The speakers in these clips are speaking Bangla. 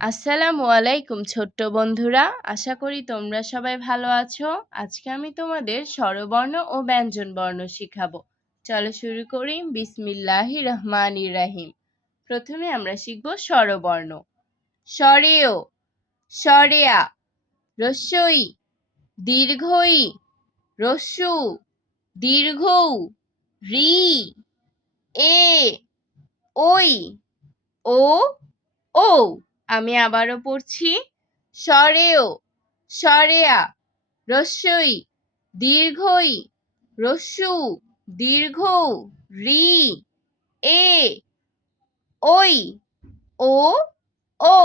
আসসালামু আলাইকুম ছোট্ট বন্ধুরা, আশা করি তোমরা সবাই ভালো আছো। আজকে আমি তোমাদের স্বরবর্ণ ও ব্যঞ্জনবর্ণ শিখাবো। চলো শুরু করি। বিসমিল্লাহির রহমানির রহিম। প্রথমে আমরা শিখব স্বরবর্ণ। স্বরেয়, স্বরেয়া, রস্যই, দীর্ঘই, রস্যু, দীর্ঘ, রি, এ, ওই, ও, ও। আমি আবারও পড়ছি। স্বরেয়, স্বরেয়া, রস্যই, দীর্ঘই, রস্যু, দীর্ঘ, রি, এ, ওই, ও, ও।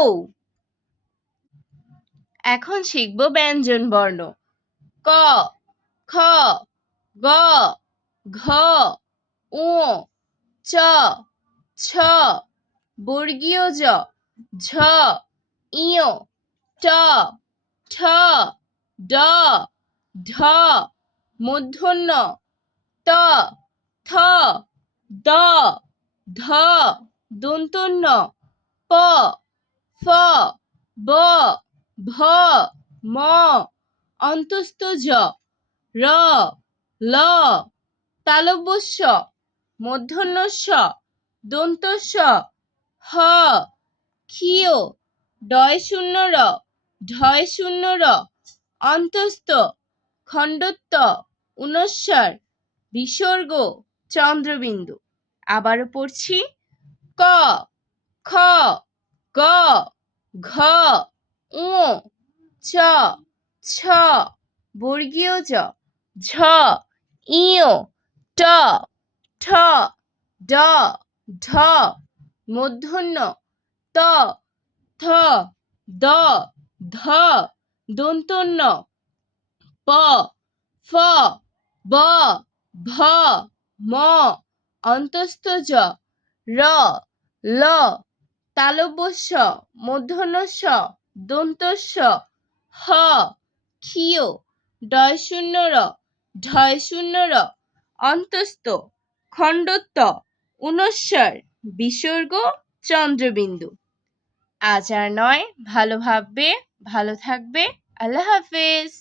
এখন শিখব ব্যঞ্জন বর্ণ। ক, খ, গ, ঘ, ঙ, চ, ছ, বর্গীয় জ, ঝ, ইয়, ট, ঠ, ড, ঢ, মূর্ধন্য, ত, থ, দ, ধ, দন্তন্য, প, ফ, ব, ভ, ম, অন্তস্থ জ, র, ল, তালব্য শ, মূর্ধন্য ষ, দন্ত স, হ, ক্ষীয়, ডয় শূন্য র, ঢয় শূন্য র, অন্তস্থ, খণ্ডত্ব, ঊনস্বর, বিসর্গ, চন্দ্রবিন্দু। আবারও পড়ছি। ক, খ, গ, ঘ, ঙ, চ, ছ, বর্গীয় জ, ঝ, ইয়, ট, ঠ, ড, ঢ, মূর্ধন্য, ত, থ, দ, ধ, দন্তন্য, প, ফ, ব, ভ, ম, অন্তস্থ জ, র, ল, তালব্য শ, মূর্ধন্য ষ, দন্ত স, হ, ক্ষীয়, ডয় শূন্য র, ঢয় শূন্য র, অন্তস্থ, খণ্ডত্ব, ঊনস্বর, বিসর্গ, চন্দ্রবিন্দু। আজ আর নয়, ভালো ভাববে, ভালো থাকবে। আল্লাহ হাফেজ।